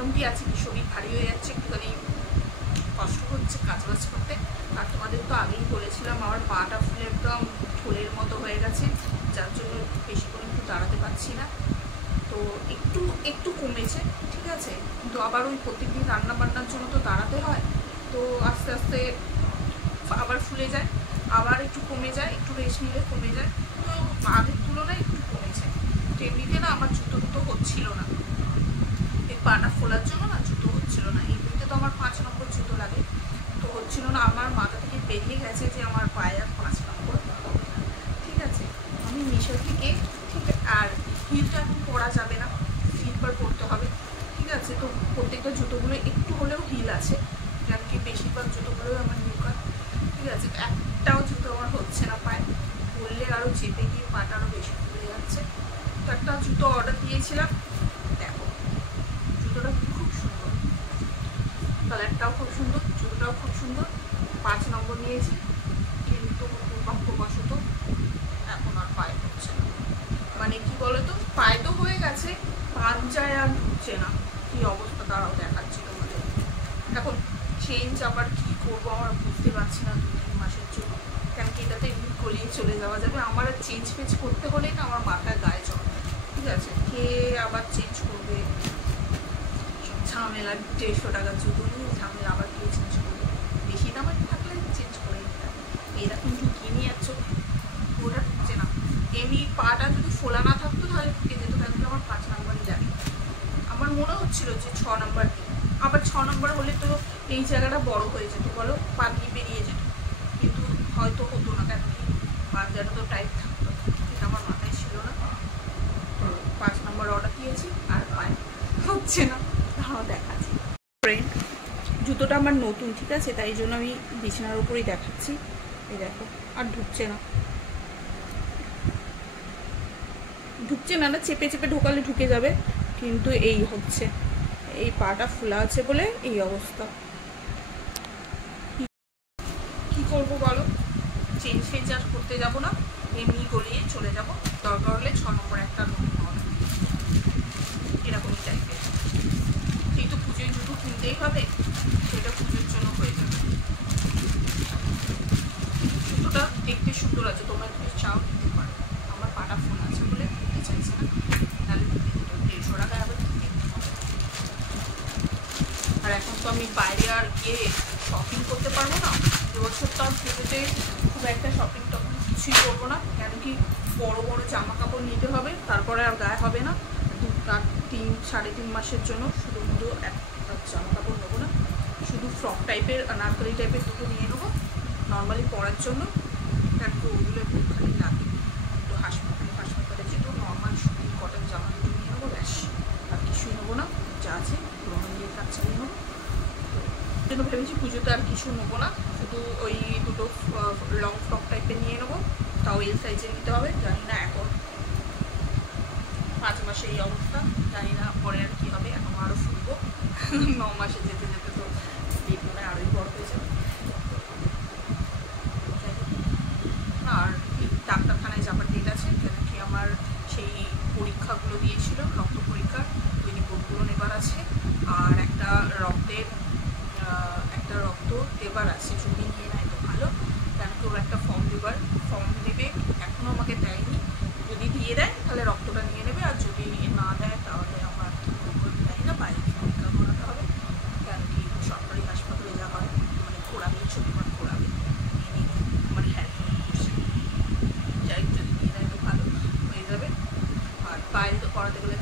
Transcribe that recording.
মোটামুটি আছে কি, শরীর ভারী হয়ে যাচ্ছে, একটুখানি কষ্ট হচ্ছে কাজবাজ করতে। আর তোমাদের তো আগেই বলেছিলাম আমার পাটা ফুলে একদম ঢোলের মতো হয়ে গেছে, যার জন্য বেশিক্ষণ একটু দাঁড়াতে পারছি না। তো একটু একটু কমেছে, ঠিক আছে, কিন্তু আবার ওই প্রত্যেকদিন রান্না বান্নার জন্য তো দাঁড়াতে হয়, তো আস্তে আস্তে আবার ফুলে যায়, আবার একটু কমে যায়, একটু রেস্ট নিলে কমে যায়। তো আগের তুলনায় একটু কমেছে। তো এমনিতে না আমার জুতো হচ্ছিল না, এই পাটা ফোলার জন্য না জুতো হচ্ছিল না। এমনিতে তো আমার 5 নম্বর জুতো লাগে, তো হচ্ছিল না। আমার মাথা থেকে বেরিয়ে গেছে যে আমার পায়ে আর 5 নম্বর হবে না, ঠিক আছে। আমি মিশো থেকে ঠিক, আর হিলটা এখন পরা যাবে না, স্লিপার পরতে হবে, ঠিক আছে। তো প্রত্যেকটা জুতোগুলো একটু হলেও হিল আছে, কারণ কি বেশিরভাগ জুতোগুলোই আমার নিউকার, ঠিক আছে। একটাও জুতো আমার হচ্ছে না পায়ে, বললে আরও চেপে গিয়ে পাটা আরও বেশি ফুলে যাচ্ছে। তো একটা জুতো অর্ডার দিয়েছিলাম, দেখো জুতোটা খুব সুন্দর, কালারটাও খুব সুন্দর, জুতোটাও খুব সুন্দর। 5 নম্বর নিয়েছি, কিন্তু দুর্ভাগ্যবশত এখন আর পায়ে হচ্ছে না। মানে কি বলতো, পায়ে তো হয়ে গেছে, পাঞ্জায় আর ঢুকছে না। কি অবস্থা তারাও দেখাচ্ছি তোমাদের। এখন চেঞ্জ আবার কি করবো আমার বুঝতে পারছি না 2-3 মাসের জন্য, কেন কি এটাতে এমনি গলিয়ে চলে যাওয়া যাবে। আমার আর চেঞ্জ ফেঞ্জ করতে হলেই না আমার মাথায় গায়ে চড়ে, ঠিক আছে। কে আবার চেঞ্জ করবে, ঝামেলা, 150 টাকার জুতো নিয়ে ঝামেলা, আবার কে চেঞ্জ করবে। বেশি দামের থাকলে চেঞ্জ করে নিতে হবে। এরকম ঢুকিয়ে নিয়ে যাচ্ছ, ওটা ঢুকছে না। এমনি পাটা যদি ফোলা না থাকতো তাহলে ঢুকে যেত, কেন কি আমার 5 নম্বরই লাগে। আমার মনে হচ্ছিল যে 6 নম্বর দিই, আবার 6 নম্বর হলে তো এই জায়গাটা বড় হয়ে যেত, বলো, পা দিয়ে বেরিয়ে যেত, কিন্তু হয়তো হতো না, কেন কি পাঞ্জাটা তো টাইট থাকতো, এটা আমার মাথায় ছিল না। তো 5 নম্বর অর্ডার দিয়েছি, আর পায়ে হচ্ছে না, তাও দেখাচ্ছি। ফ্রেন্ড, জুতোটা আমার নতুন, ঠিক আছে, তাই জন্য আমি বিছানার উপরেই দেখাচ্ছি। এই দেখো, আর ঢুকছে না, ঢুকছে না, না চেপে চেপে ঢোকালে ঢুকে যাবে, কিন্তু এই হচ্ছে, এই পাটা ফুলা আছে বলে এই অবস্থা। কি করবো বলো, চেঞ্জ ফেঞ্জ আর করতে যাবো না, এমনি গলিয়ে চলে যাব, দরকার হলে 6 নম্বর একটা নতুন হবে, এরকমই টাইপের। সেই তো পুজোয় জুতো কিনতেই হবে, সেটা পুজোর জন্য হয়ে যাবে। জুতোটা দেখতে সুন্দর আছে, তোমরা যদি চাও নিতে পারো। আমার পাটা ফুল আছে বলে কিনতে চাইছি না, তাহলে 150 টাকায় আবার কিনতে হবে। আর এখন তো আমি বাইরে আর গিয়ে শপিং করতে পারবো না, এবছর তো আর পুজোতে খুব একটা শপিং টপিং কিছুই করবো না, কেন কি বড় বড় জামা কাপড় নিতে হবে, তারপরে আর গায়ে হবে না। 3-3.5 মাসের জন্য শুধু একটা জামা কাপড় নেবো না, শুধু ফ্রক টাইপের, আনারকলি টাইপের দুটো নিয়ে নেবো নর্মালি পরার জন্য, কেন কি ওগুলো একটুখানি লাগে, তো হাসপাতালে যেত নর্মাল সুতির কটন জামা দুটো নিয়ে নেবো, ব্যাস, আর কিছুই নেবো না, যা আছে পুরোনো দিয়ে কাজ চালিয়ে নেবো। জন্য ভেবেছি পুজোতে আর কিছু নেবো না, শুধু ওই দুটো লং ফ্রক টাইপের নিয়ে নেবো, তাও এল সাইজে নিতে হবে। জানি না এখন 5 মাসে এই অবস্থা, জানি না পরে আর কি হবে, এখন আরও ফুলবো 9 মাসে যেতে যেতে তো পেট মনে আরোই বড় হয়ে যাবে। আর ডাক্তারখানায় যাবার ডেট আছে, কেন কি আমার সেই পরীক্ষাগুলো দিয়েছিল, রক্ত পরীক্ষার ওই রিপোর্টগুলো নেবার আছে, আর একটা রক্ত দেবার আছে, যদি নিয়ে নেয় তো ভালো, কেন কি ওর একটা ফর্ম দেবে, এখনও আমাকে দেয়নি, যদি দিয়ে দেয় তাহলে রক্তটা নিয়ে নেবে, আর যদি না দেয় তাহলে আমার দেয় না, বাইরে পরীক্ষা করাতে হবে, কেন কি সরকারি হাসপাতালে যা হয় মানে খোলাবে, ছবিবার খোলাবে, মানে হ্যাঁ করছে, যাই যদি নিয়ে দেয় তো ভালো হয়ে যাবে। আর বাইরে তো করাতে গেলে